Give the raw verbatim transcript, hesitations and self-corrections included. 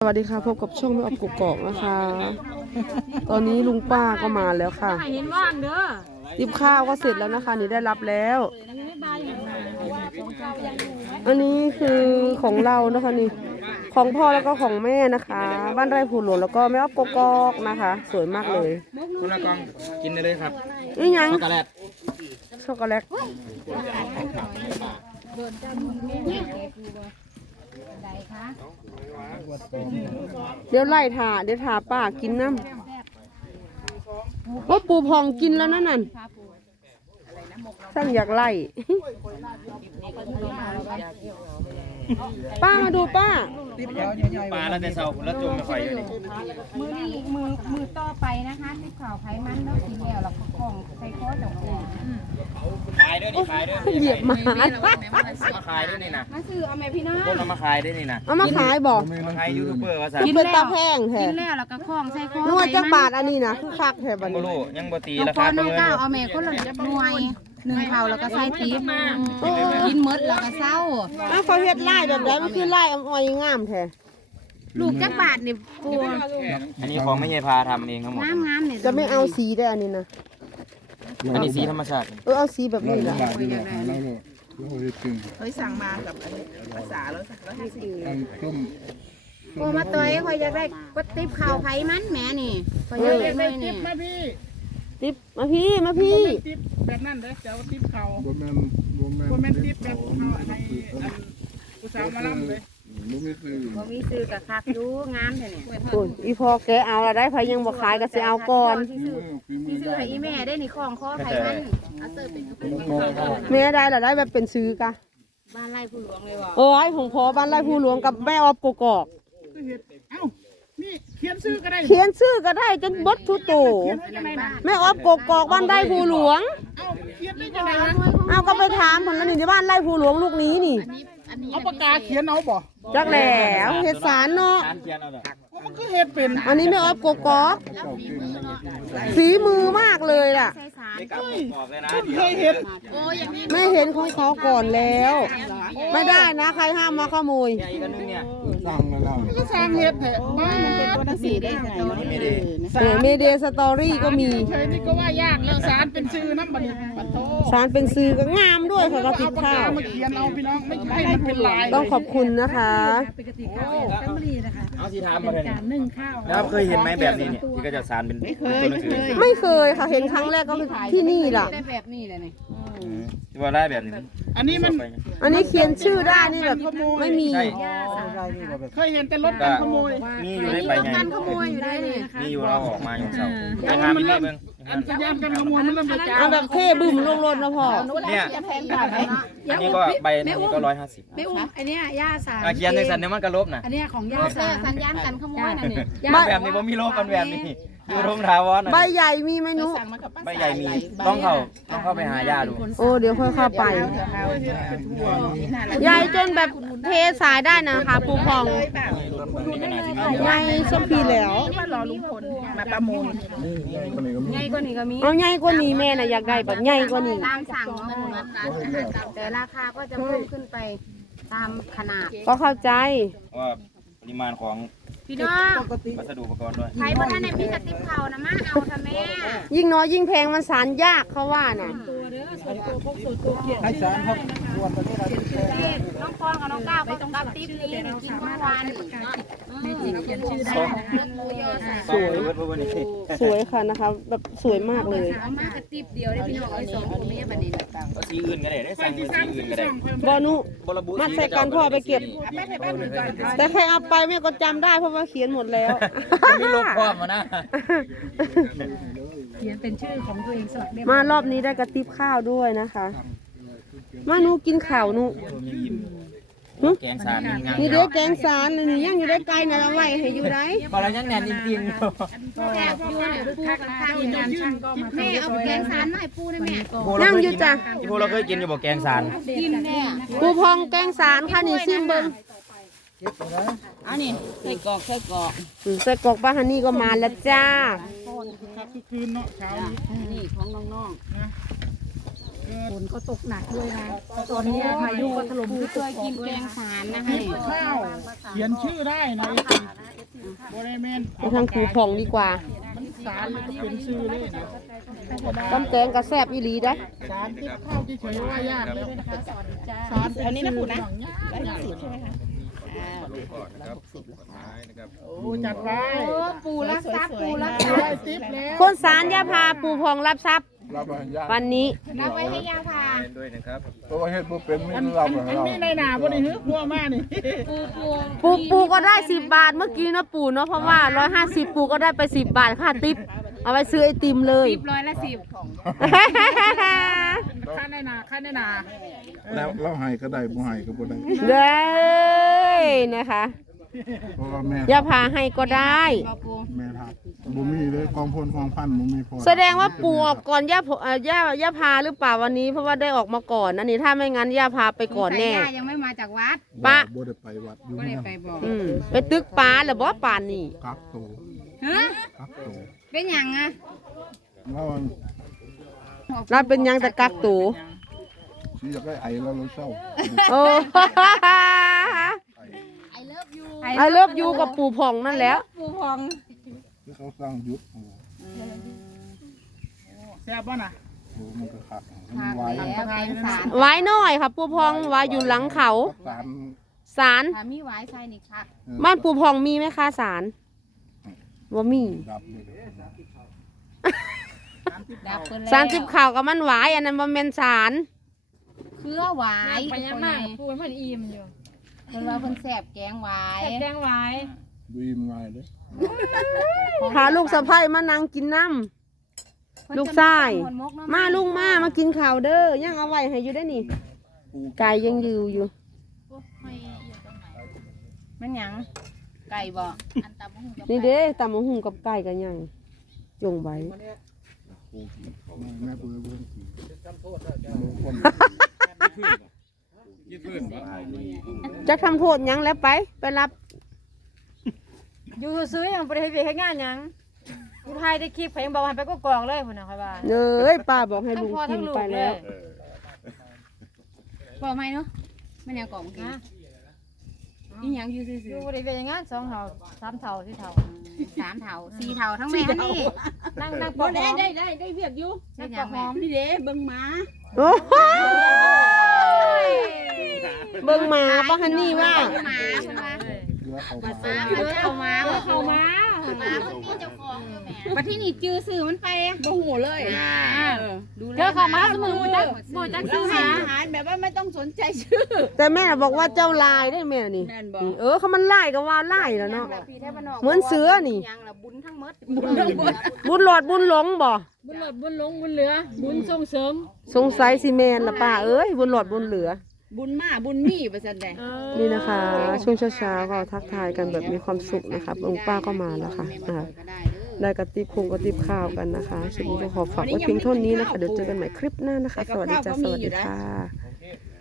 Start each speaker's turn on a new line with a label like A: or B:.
A: วัสดีค่ะพบกับช่องแม่ออบกกอกนะคะ ตอนนี้ลุงป้าก็มาแล้วค่ะเห็นว่างเด้อติบข้าวก็เสร็จแล้วนะคะนี่ได้รับแล้วอันนี้คือของเรานะคะนี่ของพ่อแล้วก็ของแม่นะคะ บ้านไร่ผูหลวงแล้วก็แม่ออบกกอกนะคะ สวยมากเลย
B: คุณละกองกินได้เลยครับ
A: นี่ยัง
B: ช็อกโกแลต
A: ช็อกโกแลตเดี๋ยวไล่ถาเดี๋ยวถาป้ากินน้ำว่าปูพองกินแล้วนั่นน่ะช่างอยากไล่ป้ามาดูป้า
B: ปลาแล้วแต่เสาแล้วจมไม่ค่อยอยู่นี่
C: มือนี่มือมือต่อไปนะคะที่ข่าวไขมันแล้วกินแล้วเราก็คล้องใส่คอจับปู
B: ขายด้วยนี่ขายด้วย
A: เหยียบหมา
B: มาขายด้วยนี่นะ
C: มาซื้อเอาแม่พี่น้อง
B: คนเอามาขายด้วยนี่นะ
A: เอามาขายบอก
B: มาขายยูทูบเบอร์ว่าสั่ง
A: กินเป็นตาแพงแท้
C: กินแล้วเราก็คล้องใส่คอน
A: วดจักบาทอันนี้นะคือคักแท้บัดนี้
B: ยังบ่ตี
C: แล้
B: ราว
C: ก็
B: คา
C: น้องก้าวเอาแม่คนละหน่วยหนึ่งเข่าแล้วก็ใส่ตีบกินมดแล้วก็เศร้า
A: อ้าวเขาเฮ็ดไล่แบบนั้นมันคือไล่อมอยงามแท้
C: ลูกจักบาทนี่ปู
B: อันนี้ของไม่ใช่พาทำเองทั้งหมด
C: งามงามเนี่ย
A: จะไม่เอาสีได้อันนี้นะ
B: อันนี้สีธรรมชาติ
A: เออเอาสีแบบนี้แหละ
C: เฮ้ยสั่งมากับภาษาแล้วแล้วให้สีโอ้มาต่อยคอยอยากได้ก็ติบข่าวไผ่มันแม่นี่คอยอยากได้ติบมาพี่
A: ติ๊บมาพี่มาพี่
D: ติ๊บแบบนั้นเลยแต่ว่าติ๊บเขาบ่แม่นบ่แม่นบ่แม่นติ๊บแบบเขาในผู้สาวมาล่ำเลยบ่มีซื้อ
C: บ่มีซื้อกับคักอยู่งามแท้เนี่ย
A: โอ้ยอีพอแกเอาละได้ไผยังบ่ขายก็สิเอาก่อน
C: ที่ซื้อให้อีแม่ได้นี่ของคอไผ่มันเอาเสิร์ฟเป็น
A: แม่ได้ละได้แบบเป็นซื้อกะ
C: บ้านไร่ผู้หลวงเลยว่ะ
A: โอ้ยของพอบ้านไร่ผู้หลวงกับแม่ออบกกอก
D: เอ้านี่เขียนชื่อก็ได้
A: เขียนชื่อก็ได้จนบดทุโตแม่ออบกกอกบ้านไร่ผู้หลวง
D: เอ้าเขียนได้จังได๋
A: เอาก็ไปถามผลแล้วนี่ที่บ้านไร่ผู้หลวงลูกนี้นี่
D: เอาปากกาเขียนเอาบ่
A: จักแล้วเฮ็ดสารเนาะ
D: มันก็เฮ็ดเป็น
A: อันนี้แม่ออบกกอกฝีมือมากเลยล่ะ
D: เคยเห็น
A: ไม่เห็นของเขาก่อนแล้วไม่ได้นะใครห้ามมาขโมย
D: สั่งมาแล้วก็สั่งเฮ็ดแท้บ้านมันเป็นตัวหนังสือได้ไง
A: เมเดสตอรี่ก็มี
D: เคยนี่ก็ว่ายากแล้วสารเป็นชื่อน้ำบัดนี้บัดโต
A: สารเป็นซื้อก็งามด้วยค่ะกระติกข้าว
D: มาเขียนเอาพี่น้องไม่ให้มันเป็นลาย
A: ต้องขอบคุณนะคะ
C: เป็นกระติกข้าวแฟมิลี่นะคะ
B: เอาที่ทำมาเลย
C: การนึ่งข้าว
B: แล้วเคยเห็นไหมแบบนี้เนี่ยที่ก็จะสารเป็นตัวหนังสือ
A: ไม่เคยค่ะเห็นครั้งแรกก็คือที่นี่ล่ะ
C: ได้แบบนี้เลยนี่
B: ที่ว่าได้แบบนี้
D: อันนี้มัน
A: อันนี้เขียนชื่อได้นี่แบบไม่มี
D: เคยเห็นแต่รถการขโมย
B: มีอยู่ในใบไง
C: การขโมยอยู่ได้นี่
B: มีอยู่เราออกมาอย่างเศร้าไปทำอีกเรื่อง
D: อันสัญญาณการขโมยมันเริ่มจะ
A: เอาแบบเท่บึ้มโลดๆนะพ่อ
B: เนี่ยอันนี้ก็ใบนี้ก็ร้อยห้าสิบ
C: ไม่อุ้มอันนี้ย่าสาร
B: เขียนในสัญญาณมันกระลบนะ
C: อันนี้ของย่าสารสัญญาณการขโมยน่ะนี่
B: แบบนี้ผมมีโลกกันแบบนี้อยู่ตรงทาวอน
A: ใบใหญ่มีไหมนุ
B: ใบใหญ่มีต้องเข้าต้องเข้าไปหาย่าดู
A: โอ้เดี๋ยวค่อยเข้าไปใหญ่จนแบบเทสายได้นะคะปูพองใหญ่ส้มพีแล้ว
C: รอลุงพลมาประมูลใหญ่กว่านี้ก็มี
A: เอาใหญ่กว่านี้แม่น่ะอยากได้แบบใหญ่กว่านี้
C: ตามสั่งแต่ราคาก็จะเพิ่มขึ้นไปตามขนาด
A: ก็เข้าใจ
B: ว่าปริมาณของ
C: พี่น้อง
B: วัสดุอุปกรณ์ด้วย
C: ใครบ้านในพี่กระติบเขานะมาเอาทำแม่
A: ยิ่งน้อยยิ่งแพงมันสารยากเขาว่าน่ะ
D: ให้สารครับรวมประเทศเรา
C: น้องปอนกับน้องก้าวไปต้องกระติบนี้กินเมื่อวานไม่จริงเขียนชื่อได้
A: สวยสวยค่ะนะคะแบบสวยมากเลย
C: เอามากระติบเดียวได้พี่น้องเอาสองคนนี้บัดนี้
B: สีอื่นก็ได้ได้สั่งสีอื่นก็ได้
A: บอนุมัดใส่กันพ่อไปเก็บแต่ใครเอาไปแม่ก็จำได้เพราะว่าเขียนหมดแล้ว
B: ไม่ลบความมานะ
C: เขียนเป็นชื่อของตัวเองสลัก
A: มารอบนี้ได้กระติบข้าวด้วยนะคะมาหนูกินข้าวหนู
B: แกงสาร
A: นี่เดี๋ยวแกงสารนี่ยังอยู่ได้ไกลนะเราไว้ให้อยู่ไหน
B: พอเรายังแน่นจริงๆ
C: แม่ปูข้าวงานช่างก็มาแม่เอาแกงสารหน่อยปูได้แม่
A: นั่งอยู่จ้ะ
B: ที่พวกเราเคยกินอยู่บ่แกงสาร
C: กินแม่
A: ปูพองแกงสารค่ะนี่ซิมเบิ้ง
C: อันนี้ใส่กรอกใส่กรอก
A: ใส่กรอกป้าฮันนี่ก็มาแล้วจ้า
D: คือคืนเนาะเช้านี้
C: นี่ของน้องๆฝนก็ตกหนักด้วยนะตอนนี้พายุก็ถล่มที่เคยกินแกงสารนะคะ
D: ข้าวเขียนชื่อได้นะบริเวณ
A: ไปทางปูผ่องดีกว่า
D: มันสารมันเป็นซื้อเลยนะ
A: ตำแตงกระแซบอีหลีได้
D: สารที่เข้าเฉยๆว่ายากเลยสาร
C: อันนี้นะคุณนะ
D: ร้อยห้าสิบใช่ไหมคะโอ้จัดไว้
C: โอ้ปูรักทรัพย์ปูรักทรัพ
D: ได้
C: ย์
D: ติ๊บแล้ว
A: คนสารยาพาปูผ่องรับทรัพย์
E: รับอาญา
A: วันนี้
C: รับไว้ให้ยาพา
B: ด้วยนะครับ
E: ตัวเฮ็ดบ่เป็นไม่
D: อัน
E: รับ
D: อัน
E: ให้
D: อัน
E: เรา
D: นี้ในหนาบ่ได้ฮึกหัวมากนี่
C: ปูปู
A: ปูปูก็ได้สิบบาทเมื่อกี้นะปูเนาะเพราะว่าร้อยห้าสิบปูก็ได้ไปสิบบาทค่าติ๊บเอาไปซื้อไอติมเลย
C: สิบร้อยละสิบ
D: ค่าในหนาค่าในหนา
E: แล้วเราให้ก็ได้บ่ให้ก็บ่ได้
A: เลยนะคะ
E: เพราะว่าแม่
A: ยาพาให้ก็ได้
E: แม่ทับบ่มีเลยกองพลกองพันบ่มีพอ
A: แสดงว่าปูออกก่อนย่าพเอ่อย่าย่าพาหรือเปล่าวันนี้เพราะว่าได้ออกมาก่อนนะนี่ถ้าไม่งั้นย่าพาไปก่อนแน่
C: ย่ายังไม่มาจากวัด
A: ปะ
E: บ่ได้ไปวัดอยู่
C: ก็เล
E: เมื
C: ย
E: อง
C: ไปบอก
A: อืมไปตึกปลาหรือบ่ปานนี่
E: กักตัว
C: ฮะ
E: กักตัว
C: เป็นหยังอ่ะ
E: แล้ว
A: เราเป็นหยังแต่กักตู
E: สิอยากได้ไอแล้วเราเศร้า
A: โอ้
C: ไอเลิฟยู
A: ไอเลิฟยูกับปูผ่องนั่นแหล้ว
C: ปูพอง
E: ที่เขาสร้างยุทธโอ้
D: แซ่บบ่น่ะ
E: โหมันก็คักมัน
C: พา
E: ไว
C: แล้วเป็นสาร
A: ไว้หน่อยค่ะปูพองไว้อยู่หลังเขา
E: สาร
A: สาร
C: ถ้ามีไว้ใส่นี่ค่ะ
A: บ้านปูพองมีไหมคะสารว่ามี
E: ดับเลย
C: ดับเพิ่นแล้ว
A: สารจิบข่าวกับมันหวายอันนั้นบ่แม่นสาร
C: เครือหวาย
F: ไปยังมากปูเพิ่นอิ่มอยู่
C: เพิ่นว่าเพิ่นแสบแกงหวาย
F: แต่แจ้งไว้
E: บ่อิ่มง่ายเด้
A: พาลูกสะใภ้มานั่งกินน้ำลูกชายมาลุงมามากินข้าวเด้อยังเอาไว้ให้อยู่ได้อนี่ไก่ยังอยู่อยู่
C: มันหยังไก่บ่
A: นี่เด้ตำมะฮุ่งกับไก่กันยังจงไว้
E: แม่เบื่อเบิ่งกินคน
A: จะทำโทษหยังแล้วไปไปรับ
F: อยู่ซื้อยังบ่ได้เฮ็ดเวียกเฮ็ดงานหยังผู้ไทยได้คลิปเขายังบอกให้ไปก็กรอกเลยพุ่นน่ะค่อยว่า
A: เอ้ยป้าบอกให้
F: ทั้
A: ลุ
F: ง
A: ง
F: พ่อ
A: กิ
F: ทั้
A: น
F: งลูก
A: ไป
F: เล
A: แล้ว
F: ย
C: บอกไหมเนาะมันหยังกล่องกิน
F: ฮะ
C: นี่หยังอยู่ซื่
F: อยู่
C: อ
F: บ่ได้เวียกเฮ็ดงานสองเท่าสามเท่าสี่เท่า
C: ๆสามเถาสี่เถาทั้งแม่นี่
F: นั่งนั่งปอกหอม
G: ได้ได้ได้เวียกอยู่
C: นั่งหยังแม่
G: นี่เด้เบิ่งหมา
A: โอ้โหเบิ่งหมาป้าฮันนี่ว่า
C: หมาเพิ่นว่า
E: เรือเขามา
C: หมาเพิ่นเข้ามา
F: เข้ามา
C: หมาเพิ่นมีเจ้าของอยู่แม่บัดที่นี่จื้อซื่อมันไป
G: บ่หูเลย
F: เธอเข้ามาสมือบ่จักบ่จัก
G: ซื้
F: ซื้
G: อ
F: อ
G: หา
F: หา
G: อาหารแบบว่าไม่ต้องสนใจชื่อ
A: แต่แม่น่ะบอกว่าเจ้าลายได้แม่นี่
G: แม่นบ่
A: นี่เออเขามันลายก็ว่าลายแล้วเนาะ
C: พี่แท้บ้านนอก
A: เหมือนเสือนี่
C: ยังละบุญทั้งหมด
A: บุญหลอดบุญหลงบ่
F: บุญหลดบุญหลงบุญเหลือ บุญส่งเสริม
A: สงสัยสิแมนละป้าเอ้ยบุญหลอดบุญเหลือ
G: บุญมาบุญมีว่าซั่นได้
F: เออ
A: นี่นะคะ ช่วงเช้าๆก็ทักทายกันแบบมีความสุขนะคะลุงป้าก็มาแล้วค่ะอ่าได้กระติบคงกระติบข้าวกันนะคะคลิปนี้ก็ขอฝากไว้เพียงเท่านี้นะคะเดี๋ยวเจอกันใหม่คลิปหน้านะคะ สวัสดีจ้าสวัสดีค่ะ